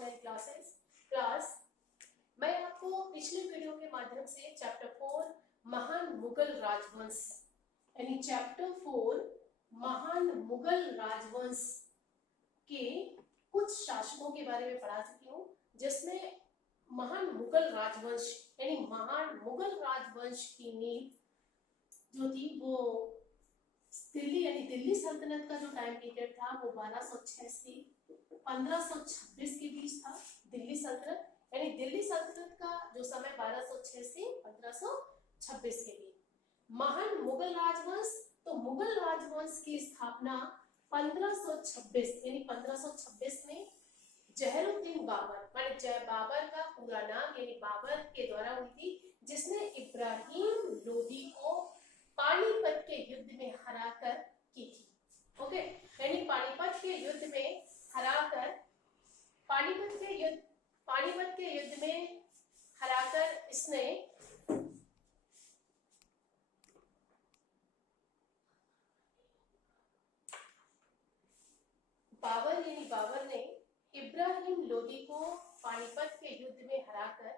Online class. मैं आपको पिछले वीडियो के माध्यम से चैप्टर 4 महान मुगल राजवंश यानी चैप्टर 4 महान मुगल राजवंश के कुछ शासकों के बारे में पढ़ा चुकी हूँ, जिसमें महान मुगल राजवंश यानी महान मुगल राजवंश की नींव जो थी वो दिल्ली यानी दिल्ली सल्तनत का जो टाइम पीरियड था वो 1286 1526 के बीच था। दिल्ली सल्तनत यानी दिल्ली सल्तनत का जो समय 1206 से 1526 के बीच। महान मुगल राजवंश, तो मुगल राजवंश की स्थापना 1526 यानी 1526 में जहरुद्दीन बाबर माने बाबर का पूरा नाम यानी बाबर के द्वारा हुई थी, जिसने इब्राहिम लोदी को पानीपत के युद्ध में हराकर की थी। ओके, यानी पानीपत के युद्ध में हराकर पानीपत के युद्ध में हराकर इसने बाबर ने इब्राहिम लोदी को पानीपत के युद्ध में हराकर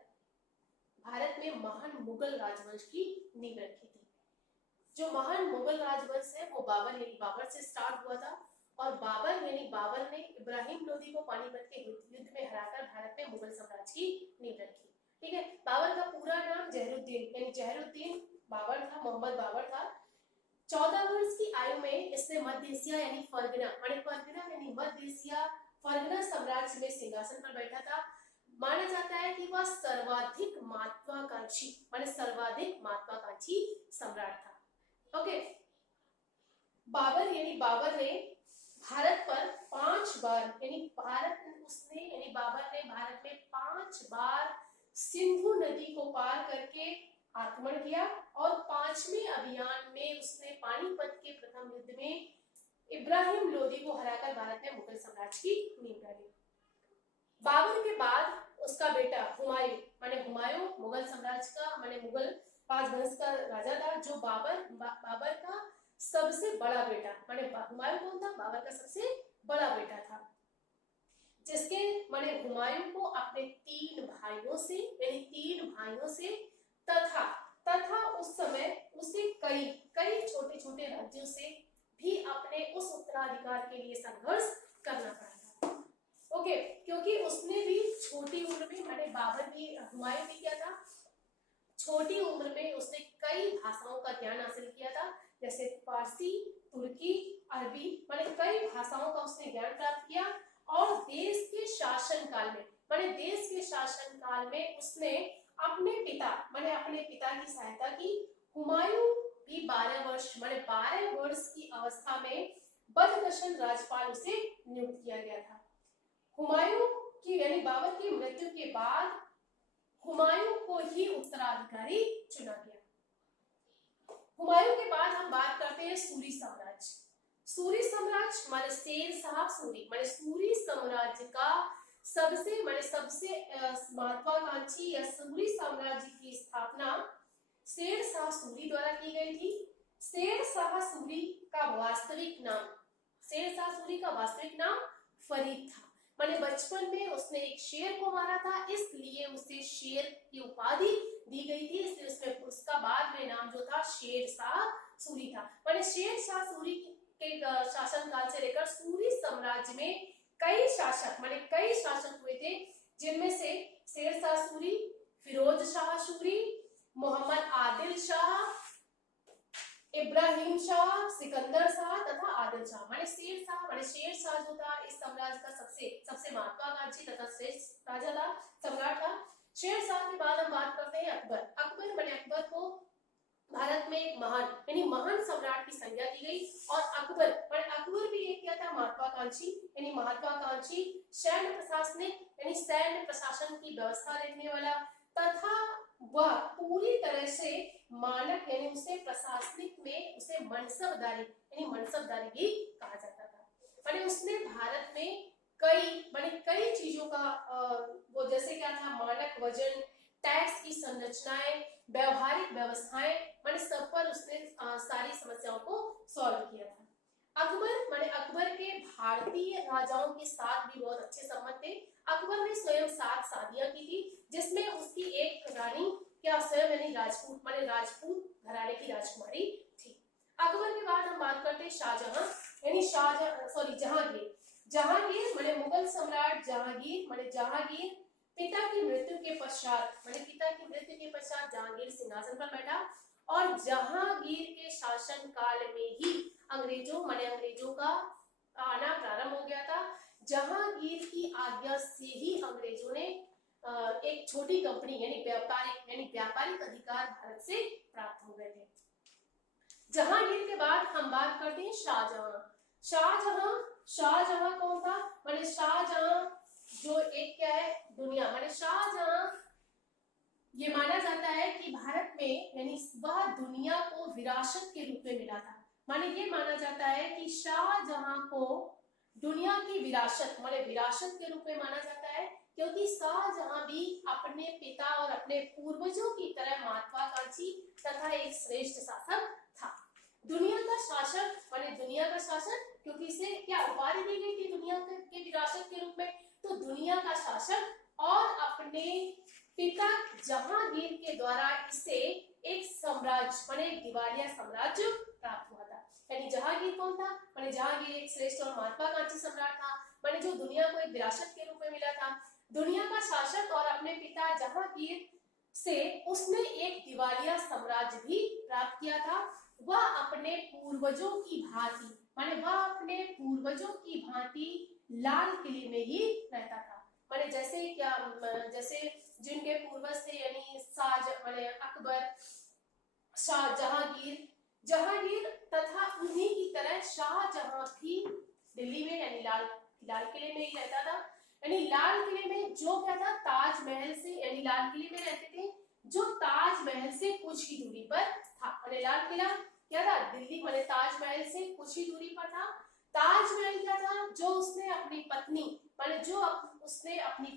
भारत में महान मुगल राजवंश की नींव रखी थी। जो महान मुगल राजवंश है वो बाबर से स्टार्ट हुआ था और बाबर ने इब्राहिम लोदी को पानीपत के युद्ध में हराकर भारत में मुगल साम्राज्य की नींव रखी। ठीक है, बाबर का पूरा नाम जहरुद्दीन बाबर था, मोहम्मद बाबर था। 14 वर्ष की आयु में इसने मध्य एशिया यानी फरगना साम्राज्य में सिंहासन पर बैठा था। माना जाता है कि वह सर्वाधिक महत्वाकांक्षी सम्राट था। ओके, बाबर ने भारत पर 5 बार बाबर ने भारत में 5 बार सिंधु नदी को पार करके आक्रमण किया और 5वें अभियान में उसने पानीपत के प्रथम युद्ध में इब्राहिम लोदी को हराकर भारत में मुगल साम्राज्य की नींव डाली। बाबर के बाद उसका बेटा हुमायूं मुगल साम्राज्य का मुगल राजवंश का राजा था, जो बाबर का सबसे बड़ा बेटा हुमायूं कौन था? बाबर का सबसे बड़ा बेटा था, जिसके हुमायूं को अपने 3 भाइयों से तथा उस समय उसे कई छोटे राज्यों से भी अपने उस उत्तराधिकार के लिए संघर्ष करना पड़ा था। ओके, क्योंकि उसने भी छोटी उम्र में हुमायूं भी क्या था, छोटी उम्र में उसने कई भाषाओं का ज्ञान हासिल किया था, जैसे फारसी, तुर्की, अरबी कई भाषाओं का उसने ज्ञान प्राप्त किया। और देश के शासन काल में उसने अपने पिता की सहायता की। हुमायूं भी 12 वर्ष की अवस्था में बदकशन राजपाल उसे नियुक्त किया गया था। हुमायूं की बाबर की मृत्यु के बाद हुमायूं को ही उत्तराधिकारी चुना गया। हुमायूं के बाद हम बात करते हैं सूरी साम्राज्य शेर शाह सूरी साम्राज्य का सबसे महत्वाकांक्षी या सूरी साम्राज्य की स्थापना शेर शाह सूरी द्वारा की गई थी। शेर शाह सूरी का वास्तविक नाम फरीद था। बचपन में उसने एक शेर को मारा था, इसलिए उसे शेर की उपाधि दी गई थी, इसलिए उसका बाद में नाम जो था शेर शाह सूरी था। शेर शाह सूरी के शासनकाल से लेकर सूरी साम्राज्य में कई शासक हुए थे, जिनमें से शेर शाह सूरी, फिरोज शाह सूरी, मोहम्मद आदिल शाह, इब्राहिम शाह, सिकंदर शाह तथा आदिल शाह। शेर शाह जो था इस साम्राज्य का सबसे महत्वाकांक्षी तथा श्रेष्ठ सम्राट था। शेर शाह के बाद हम बात करते हैं अकबर को भारत में एक महान सम्राट की संज्ञा दी गई। और अकबर भी एक क्या था? महत्वाकांक्षी सैन्य प्रशासन की व्यवस्था रखने वाला तथा वह पूरी तरह से मानक उसे प्रशासनिक में उसे मनसबदारी भी कहा जाता था। उसने भारत में कई चीजों का वो जैसे क्या था, मानक वजन, टैक्स की संरचनाएं, व्यवहारिक व्यवस्थाएं सब पर उसने सारी समस्याओं को सॉल्व किया था। अकबर माने अकबर के भारतीय राजाओं के साथ भी बहुत अच्छे संबंध थे। अकबर ने स्वयं 7 शादियां की थी, जिसमें उसकी एक रानी क्या स्वयं यानी राजपूत माने राजपूत घराने की राजकुमारी थी। अकबर के बाद हम बात करते हैं शाहजहां यानी जहांगीर। जहांगीर माने मुगल सम्राट जहांगीर माने जहांगीर पिता की मृत्यु के पश्चात जहांगीर सिंहासन पर बैठा और जहांगीर के शासन काल में ही अंग्रेजों का आना प्रारंभ हो गया था। जहांगीर की आज्ञा से ही अंग्रेजों ने एक छोटी कंपनी यानी व्यापारिक अधिकार भारत से प्राप्त हो गए थे। जहांगीर के बाद हम बात करते हैं शाहजहां। शाहजहां कौन था? माने शाहजहां जो एक क्या है दुनिया माने शाहजहां ये माना जाता है कि भारत में यानी वह दुनिया को विरासत के रूप में मिला था। माने ये माना जाता है कि शाहजहां को दुनिया की विरासत माने विरासत के रूप में माना जाता है, क्योंकि शाहजहां भी अपने पिता और अपने पूर्वजों की तरह महत्वाकांक्षी तथा एक श्रेष्ठ शासक था। दुनिया का शासक माने दुनिया का शासक, क्योंकि इसे क्या उपाधि दी गई थी दुनिया के विरासत के रूप में, तो दुनिया का शासक और अपने पिता जहांगीर के द्वारा इसे एक साम्राज्य माने दिवालिया साम्राज्य प्राप्त हुआ था। यानी जहांगीर कौन था? माने जहांगीर एक श्रेष्ठ और महत्वाकांक्षी सम्राट था, माने जो दुनिया को एक विरासत के रूप में मिला था। दुनिया का शासक और अपने पिता जहांगीर से उसने एक दिवालिया साम्राज्य भी प्राप्त किया था। वह अपने पूर्वजों की भांति लाल किले में ही रहता था। माने जैसे जिनके पूर्वज थे यानी अकबर, जहांगीर तथा उन्हीं की तरह शाहजहां भी दिल्ली में यानी लाल किले में ही रहता था। यानी लाल किले में जो क्या था ताजमहल से यानी लाल किले में रहते थे जो ताजमहल से कुछ ही दूरी पर था। माने लाल किला क्या था? दिल्ली माने ताजमहल से कुछ ही दूरी पर था। ताजमहल क्या था? जो उसने अपनी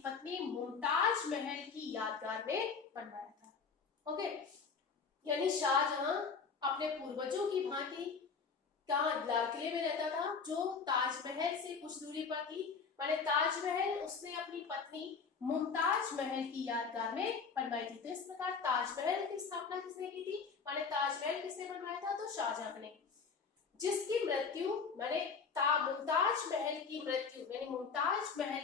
पत्नी मुमताज महल की यादगार में बनवाया था। ओके, यानी शाहजहां अपने पूर्वजों की भांति लाल किले में रहता था जो ताजमहल से कुछ दूरी पर थी। माने ताजमहल उसने अपनी पत्नी मुमताज महल की यादगार में बनवाई थी। तो इस प्रकार ताजमहल की स्थापना किसने की थी? माने ताजमहल किसने बनवाया था? तो शाहजहां ने। जिसकी मृत्यु मुमताज महल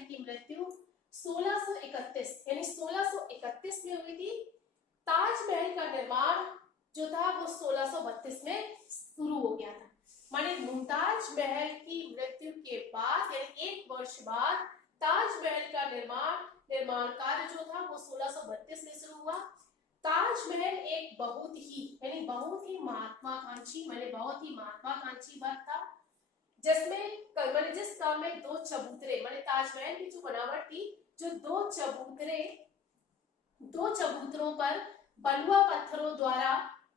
की मृत्यु 1631 में हुई थी। ताजमहल का निर्माण जो था वो 1632 में शुरू हो गया था। माने मुमताज महल की मृत्यु के बाद यानी 1 वर्ष बाद ताजमहल का निर्माण कार्य जो था वो 1632 में शुरू हुआ। ताजमहल एक बहुत ही महत्वाकांक्षी वर्क था, जिस काम में 2 चबूतरे माने ताजमहल की जो बनावट थी जो 2 चबूतरों पर बलुआ पत्थरों द्वारा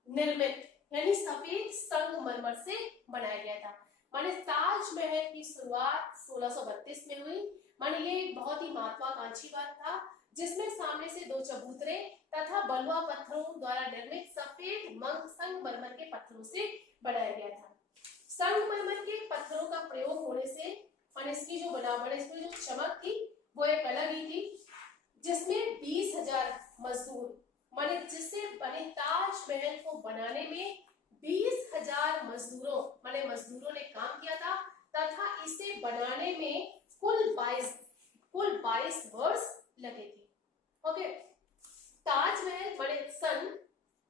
निर्मित यानी सफेद संगमरमर से बनाया गया था। माने ताजमहल की शुरुआत 1632 में हुई। माने ये एक बहुत ही महत्वाकांक्षी वर्क था जिसमें सामने से 2 चबूतरे तथा बलुआ पत्थरों द्वारा निर्मित सफेद संगमरमर के पत्थरों से बनाया गया था। संगमरमर के पत्थरों का प्रयोग होने से माने इसकी जो बनावट इसमें जो चमक थी वो एक अलग ही थी, जिसमें 20,000 मजदूर माने जिससे बने ताजमहल को बनाने में 20,000 मजदूरों ने काम किया था तथा इसे बनाने में कुल 22 वर्ष लगे थे। ओके, ताजमहल बड़े सन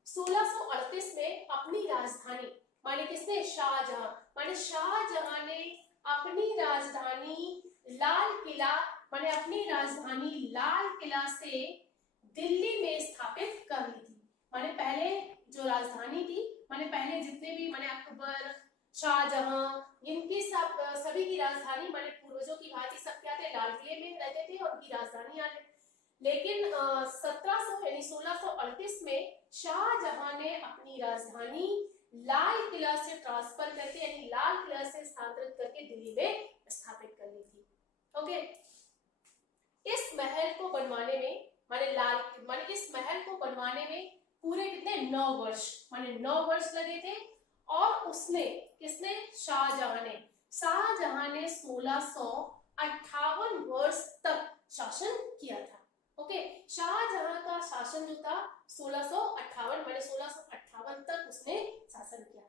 1638 में अपनी राजधानी माने किसने? शाहजहां ने अपनी राजधानी लाल किला से दिल्ली में स्थापित कर ली थी। माने पहले जो राजधानी थी पहले जितने भी अकबर, शाहजहां इनकी सभी की राजधानी पूर्वजों की भांति सब क्या थे? लाल किले में रहते थे और उनकी राजधानी लेकिन 1638 में शाहजहां ने अपनी राजधानी लाल किला से ट्रांसफर करके यानी लाल किला से स्थानांतरित करके दिल्ली में स्थापित कर ली थी। ओके, इस महल को बनवाने में पूरे कितने 9 वर्ष लगे थे और उसने, किसने, शाहजहां ने 1658 वर्ष तक शासन किया था। ओके, शाहजहां का शासन जो था 1658, मैंने 1658 तक उसने शासन किया।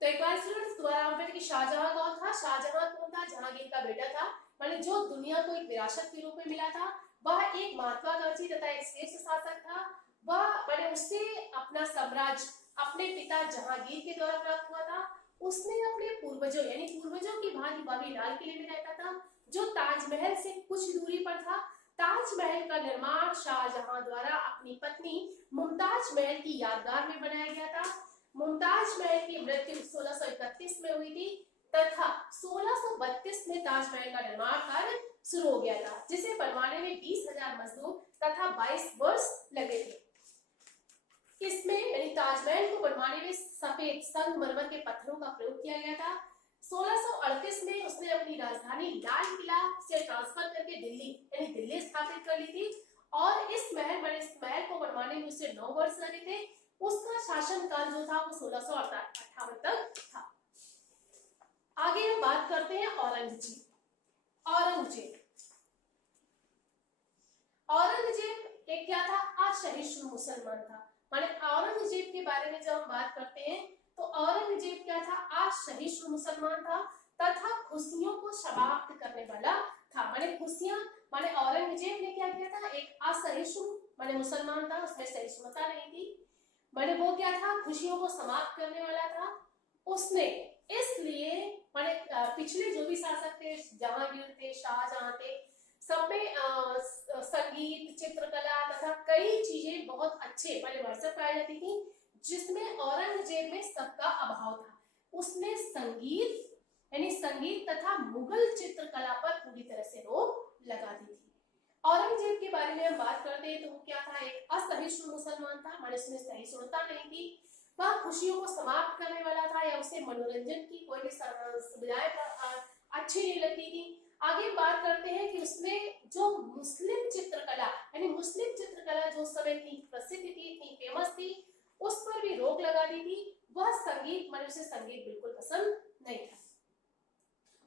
तो एक बार स्टूडेंट्स दोबारा हम पढ़ें कि शाहजहां कौन था। शाहजहां कौन था? जहांगीर का बेटा था, माने जो दुनिया को एक विरासत के रूप में मिला था। वह एक महात्वाकांक्षी तथा एक श्रेष्ठ शासक था। वह मैंने उससे अपना साम्राज्य अपने पिता जहांगीर के द्वारा प्राप्त हुआ था। उसने अपने पूर्वजों यानी पूर्वजों की भांति बाबरी लाल किले में रहता था, जो ताजमहल से कुछ दूरी पर था। ताजमहल का निर्माण शाहजहां द्वारा अपनी पत्नी मुमताज महल की यादगार में बनाया गया था। मुमताज महल की मृत्यु 1631 में हुई थी तथा 1632 में ताजमहल का निर्माण कार्य शुरू हो गया था, जिसे बनवाने में 20,000 मजदूर तथा 22 वर्ष लगे थे। इसमें यानी ताजमहल को बनवाने में सफेद संगमरमर के पत्थरों का प्रयोग किया गया था। 1638 में उसने अपनी राजधानी लाल किला से ट्रांसफर करके दिल्ली स्थापित कर ली थी और इस महल को बनवाने में उसे 9 वर्ष लगे थे। उसका शासन काल जो था वो 1658 तक था। आगे हम बात करते हैं औरंगजेब एक क्या था? असहिष्णु मुसलमान था। माने औरंगजेब के बारे में जब हम बात करते हैं तो औरंगजेब क्या था? असहिष्णु मुसलमान था तथा खुशियों को समाप्त करने वाला था। माने खुशियां, माने औरंगजेब ने क्या किया था? एक असहिष्णु माने मुसलमान था, उसमें सहिष्णुता नहीं थी। माने वो क्या था? खुशियों को समाप्त करने वाला था। उसने इसलिए माने पिछले जो भी शासक थे, जहांगीर थे, शाहजहां थे, सब में संगीत, चित्रकला तथा कई चीजें बहुत अच्छे वाले वर्षक पाई जाती थी, जिसमें औरंगजेब में सबका अभाव था। उसने संगीत तथा मुगल चित्रकला पर पूरी तरह से रोक लगा दी थी। औरंगजेब के बारे में हम बात करते हैं तो वो क्या था? एक असहिष्णु मुसलमान था, माने उसमें सहिष्णुता नहीं थी। वह खुशियों को समाप्त करने वाला था या उसे मनोरंजन की कोई भी सुविधाएं अच्छी नहीं लगती थी। आगे बात करते हैं कि उसने जो मुस्लिम चित्रकला यानी मुस्लिम चित्रकला जो समय इतनी प्रसिद्ध थी, इतनी फेमस थी, उस पर भी रोक लगा दी थी। वह संगीत माने उसे संगीत बिल्कुल पसंद नहीं था।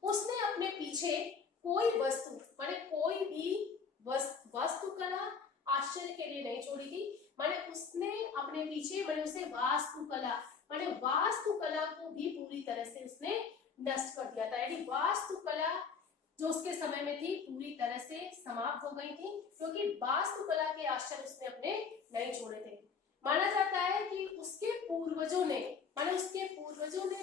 उसने अपने पीछे कोई वस्तु माने कोई भी वास्तुकला आश्चर्य के लिए नहीं छोड़ी थी। माने उसने अपने पीछे माने उसे वास्तुकला को भी पूरी तरह से उसने नष्ट कर दिया था। यानी वास्तुकला जो उसके समय में थी पूरी तरह से समाप्त हो गई थी, क्योंकि वास्तुकला के आश्चर्य उसने अपने नहीं छोड़े थे। माना जाता है कि उसके पूर्वजों ने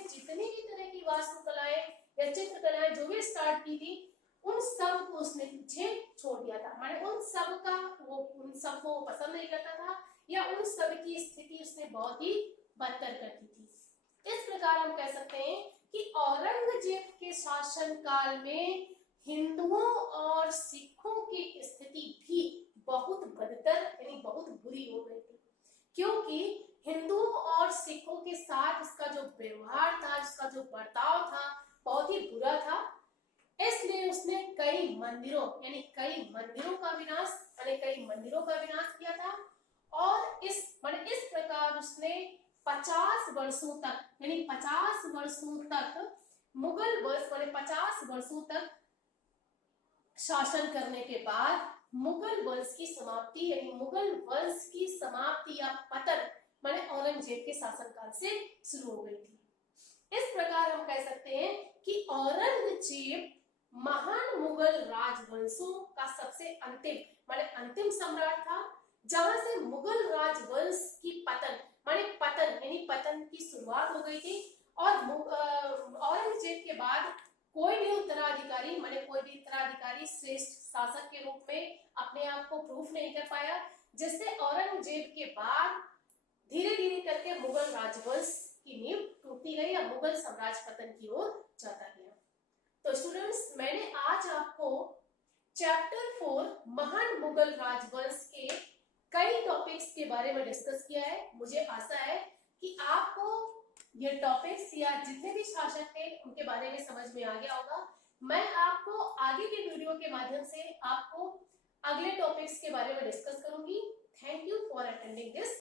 जितनी भी तरह की वास्तुकलाएं या चित्रकलाएं जो भी स्टार्ट की थी, उन सब को उसने पीछे छोड़ दिया था। माने उन सब को पसंद नहीं करता था या उन सब की स्थिति उसने बहुत ही बदतर कर दी थी। इस प्रकार हम कह सकते हैं कि औरंगजेब के शासन काल में हिंदुओं और सिखों की स्थिति भी बहुत बदतर यानी बहुत बुरी हो गई थी, क्योंकि हिंदुओं और सिखों के साथ उसका जो व्यवहार था, उसका जो बर्ताव था, बहुत ही बुरा था। इसलिए उसने कई मंदिरों का विनाश किया था और इस प्रकार उसने 50 वर्षों तक मुगल वंश 50 वर्षों तक शासन करने के बाद मुगल वंश की समाप्ति या पतन माने औरंगजेब के शासनकाल से शुरू हो गई थी। इस प्रकार हम कह सकते हैं कि औरंगजेब महान मुगल राजवंशों का सबसे अंतिम सम्राट था, जहां से मुगल राजवंश की पतन की शुरुआत हो गई थी और औरंगजेब के बाद कोई भी उत्तराधिकारी श्रेष्ठ शासक के रूप में अपने आप को प्रूफ नहीं कर पाया, जिससे औरंगजेब के बाद धीरे धीरे करके मुगल राजवंश की नींव टूटती गई या मुगल साम्राज्य पतन की ओर जाता गया। तो स्टूडेंट्स, मैंने आज आपको चैप्टर 4 महान मुगल राजवंश के कई टॉपिक्स के बारे में डिस्कस किया है। मुझे आशा है कि आपको ये टॉपिक्स या जितने भी शासक थे उनके बारे में समझ में आ गया होगा। मैं आपको आगे के वीडियो के माध्यम से आपको अगले टॉपिक्स के बारे में डिस्कस करूंगी। Thank you for attending this